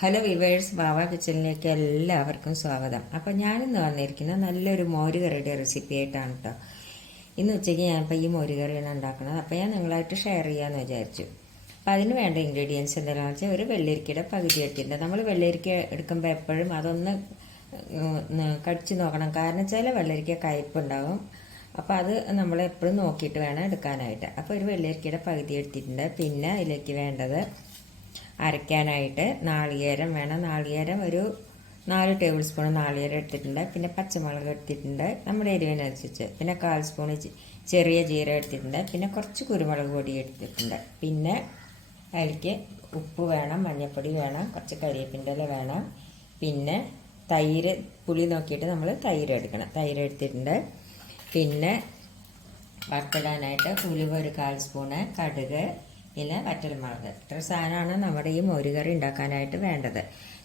Hello viewers, വാവ കിച്ചണിലേക്ക് എല്ലാവർക്കും സ്വാഗതം. അപ്പോൾ ഞാനിന്ന് വന്നിരിക്കുന്നത് നല്ലൊരു മോരുകറിയുടെ റെസിപ്പി ആയിട്ടാണ് കേട്ടോ. ഇന്ന് ഉച്ചയ്ക്ക് ഞാനിപ്പോൾ ഈ മോരുകറിയാണ് ഉണ്ടാക്കുന്നത്. അപ്പോൾ ഞാൻ നിങ്ങളായിട്ട് ഷെയർ ചെയ്യാമെന്ന് വിചാരിച്ചു. അപ്പോൾ അതിന് വേണ്ട ഇൻഗ്രീഡിയൻസ് എന്താണെന്ന് വെച്ചാൽ ഒരു വെള്ളരിക്കയുടെ പകുതി എടുത്തിട്ടുണ്ട്. നമ്മൾ വെള്ളരിക്ക എടുക്കുമ്പോൾ എപ്പോഴും അതൊന്ന് കടിച്ചു നോക്കണം, കാരണം ചില വെള്ളരിക്ക കയ്പുണ്ടാവും. അപ്പോൾ അത് നമ്മൾ എപ്പോഴും നോക്കിയിട്ട് വേണം എടുക്കാനായിട്ട്. അപ്പോൾ ഒരു വെള്ളരിക്കയുടെ പകുതി എടുത്തിട്ടുണ്ട്. പിന്നെ അതിലേക്ക് വേണ്ടത് അരയ്ക്കാനായിട്ട് നാളികേരം വേണം. നാളികേരം ഒരു 4 ടേബിൾ സ്പൂൺ നാളികേരം എടുത്തിട്ടുണ്ട്. പിന്നെ പച്ചമുളക് എടുത്തിട്ടുണ്ട് നമ്മുടെ എരിവിനനുസരിച്ച്. പിന്നെ 1/4 സ്പൂൺ ചെറിയ ജീരകം എടുത്തിട്ടുണ്ട്. പിന്നെ കുറച്ച് കുരുമുളക് പൊടി എടുത്തിട്ടുണ്ട്. പിന്നെ അതിലേക്ക് ഉപ്പ് വേണം, മഞ്ഞൾപ്പൊടി വേണം, കുറച്ച് കരിവേപ്പിൻ്റെ ഇല വേണം. പിന്നെ തൈര്, പുളി നോക്കിയിട്ട് നമ്മൾ തൈര് എടുക്കണം. തൈര് എടുത്തിട്ടുണ്ട്. പിന്നെ വറുത്തിടാനായിട്ട് ഉലുവ ഒരു 1/4 സ്പൂണ്, കടുക്, പിന്നെ വറ്റൽമുളക്. ഇത്ര സാധനമാണ് നമ്മുടെ ഈ മോരുകറി ഉണ്ടാക്കാനായിട്ട് വേണ്ടത്.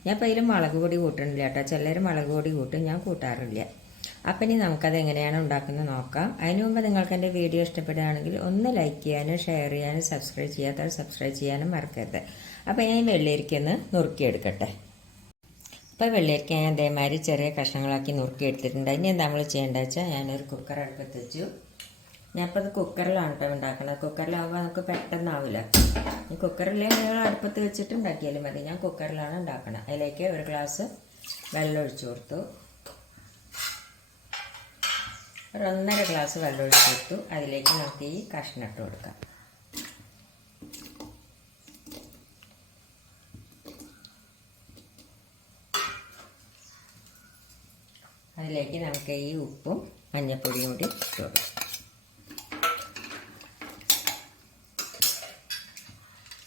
ഞാൻ ഇപ്പോൾ ഇതിൽ മുളക് പൊടി കൂട്ടണില്ല കേട്ടോ. ചിലർ മുളക് പൊടി കൂട്ടും, ഞാൻ കൂട്ടാറില്ല. അപ്പം ഇനി നമുക്കത് എങ്ങനെയാണ് ഉണ്ടാക്കുന്നത് നോക്കാം. അതിനു മുമ്പ് നിങ്ങൾക്ക് എൻ്റെ വീഡിയോ ഇഷ്ടപ്പെടുകയാണെങ്കിൽ ഒന്ന് ലൈക്ക് ചെയ്യാനും ഷെയർ ചെയ്യാനും സബ്സ്ക്രൈബ് ചെയ്യാത്തവർ സബ്സ്ക്രൈബ് ചെയ്യാനും മറക്കരുത്. അപ്പോൾ ഞാൻ വെള്ളരിക്കൊന്ന് നുറുക്കിയെടുക്കട്ടെ. ഇപ്പോൾ വെള്ളരിക്ക ഞാൻ അതേമാതിരി ചെറിയ കഷ്ണങ്ങളാക്കി നുറുക്കിയെടുത്തിട്ടുണ്ട്. ഇനി എന്താ നമ്മൾ ചെയ്യേണ്ടത് വെച്ചാൽ ഞാനൊരു കുക്കർ അടുപ്പത്ത് വെച്ചു. ഞാനിപ്പോൾ അത് കുക്കറിലാണ് കേട്ടോ ഉണ്ടാക്കുന്നത്. കുക്കറിലാകുമ്പോൾ നമുക്ക് പെട്ടെന്നാവില്ല. ഈ കുക്കറിൽ നിങ്ങൾ അടുപ്പത്ത് വെച്ചിട്ട് ഉണ്ടാക്കിയാലും മതി. ഞാൻ കുക്കറിലാണ് ഉണ്ടാക്കുന്നത്. അതിലേക്ക് ഒരു ഗ്ലാസ് വെള്ളം ഒഴിച്ചു കൊടുത്തു. ഒരു 1.5 ഗ്ലാസ് വെള്ളം ഒഴിച്ചു കൊടുത്തു. അതിലേക്ക് നമുക്ക് ഈ കഷ്ണം ഇട്ട് കൊടുക്കാം. അതിലേക്ക് നമുക്ക് ഈ ഉപ്പും മഞ്ഞൾപ്പൊടിയും കൂടി ഇട്ട് കൊടുക്കാം.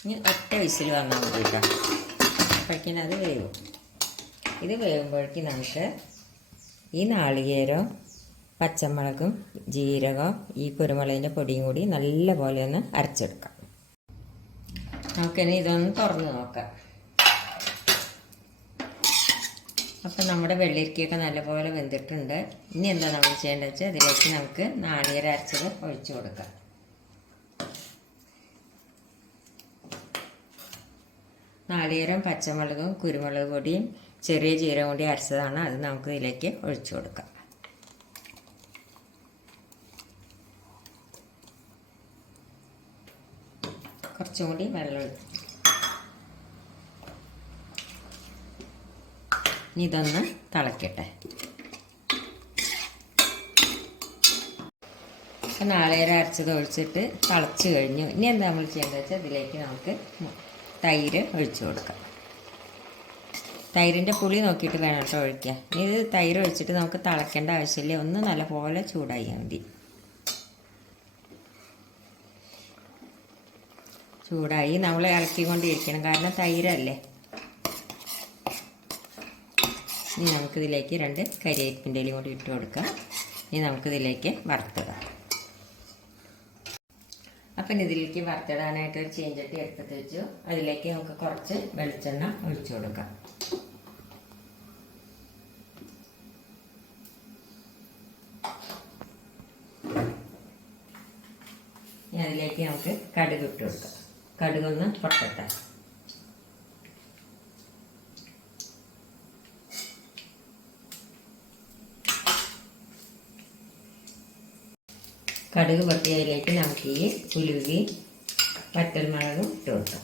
ഇനി ഒറ്റ വിസിൽ വന്നാൽ മതി കേട്ടോ. അപ്പോഴേക്കും അത് വേവും. ഇത് വേവുമ്പോഴേക്കും നമുക്ക് ഈ നാളികേരവും പച്ചമുളകും ജീരകവും ഈ കുരുമുളകിൻ്റെ പൊടിയും കൂടി നല്ലപോലെ ഒന്ന് അരച്ചെടുക്കാം. നമുക്കിനി ഇതൊന്ന് തുറന്ന് നോക്കാം. അപ്പം നമ്മുടെ വെള്ളരിക്കയൊക്കെ നല്ലപോലെ വെന്തിട്ടുണ്ട്. ഇനി എന്താ നമ്മൾ ചെയ്യേണ്ടത് വെച്ചാൽ അതിലേക്ക് നമുക്ക് നാളികേരം അരച്ചത് ഒഴിച്ചു കൊടുക്കാം. നാളികേരം, പച്ചമുളകും കുരുമുളക് പൊടിയും ചെറിയ ജീരകം കൂടി അരച്ചതാണ്. അത് നമുക്ക് ഇതിലേക്ക് ഒഴിച്ചു കൊടുക്കാം. കുറച്ചും കൂടി വെള്ളം ഒഴിക്കും. ഇനി ഇതൊന്ന് തിളക്കട്ടെ. നാളികേരം അരച്ചത് ഒഴിച്ചിട്ട് തിളച്ച് കഴിഞ്ഞു. ഇനി എന്താ നമ്മൾ ചെയ്യേണ്ടത് വെച്ചാൽ ഇതിലേക്ക് നമുക്ക് തൈര് ഒഴിച്ചു കൊടുക്കാം. തൈരിൻ്റെ പുളി നോക്കിയിട്ട് വേണം കേട്ടോ ഒഴിക്കുക. ഇത് തൈര് ഒഴിച്ചിട്ട് നമുക്ക് തിളയ്ക്കേണ്ട ആവശ്യമില്ല. ഒന്ന് നല്ലപോലെ ചൂടായാൽ മതി. ചൂടായി നമ്മൾ ഇളക്കിക്കൊണ്ടിരിക്കണം, കാരണം തൈരല്ലേ. ഇനി നമുക്കിതിലേക്ക് 2 കരിവേപ്പിൻ്റെ ഇലയും കൂടി ഇട്ട് കൊടുക്കാം. ഇനി നമുക്കിതിലേക്ക് വറുത്തിടാം. അപ്പം ഇതിലേക്ക് വറുത്തിടാനായിട്ട് ഒരു ചീഞ്ചട്ടി എടുത്തിട്ട് വെച്ചു. അതിലേക്ക് നമുക്ക് കുറച്ച് വെളിച്ചെണ്ണ ഒഴിച്ചു കൊടുക്കാം. ഇനി അതിലേക്ക് നമുക്ക് കടുക് ഇട്ട് കൊടുക്കാം. കടുകൊന്ന് പൊട്ടട്ടെ. കടുക് പൊട്ടിയതിലേക്ക് നമുക്ക് ഈ ഉലുവയും വറ്റൽമുളകും ഇട്ട് കൊടുക്കാം.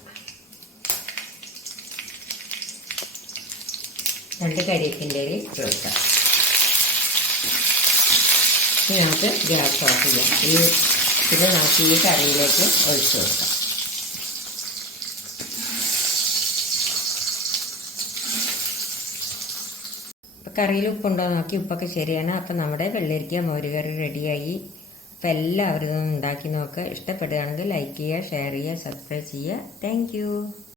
2 കരിവേപ്പിൻ്റെ ഇല ഇട്ട് കൊടുക്കാം. ഇനി നമുക്ക് ഗ്യാസ് ഓഫ് ചെയ്യാം. ഇത് നമുക്ക് ഈ കറിയിലേക്ക് ഒഴിച്ചു കൊടുക്കാം. അപ്പം കറിയിൽ ഉപ്പുണ്ടോ നോക്കി, ഉപ്പൊക്കെ ശരിയാണ്. അപ്പം നമ്മുടെ വെള്ളരിക്ക മോരുകറി റെഡിയായി. അപ്പോൾ എല്ലാവരും ഉണ്ടാക്കി നോക്കുക. ഇഷ്ടപ്പെടുകയാണെങ്കിൽ ലൈക്ക് ചെയ്യുക, ഷെയർ ചെയ്യുക, സബ്സ്ക്രൈബ് ചെയ്യുക. Thank you.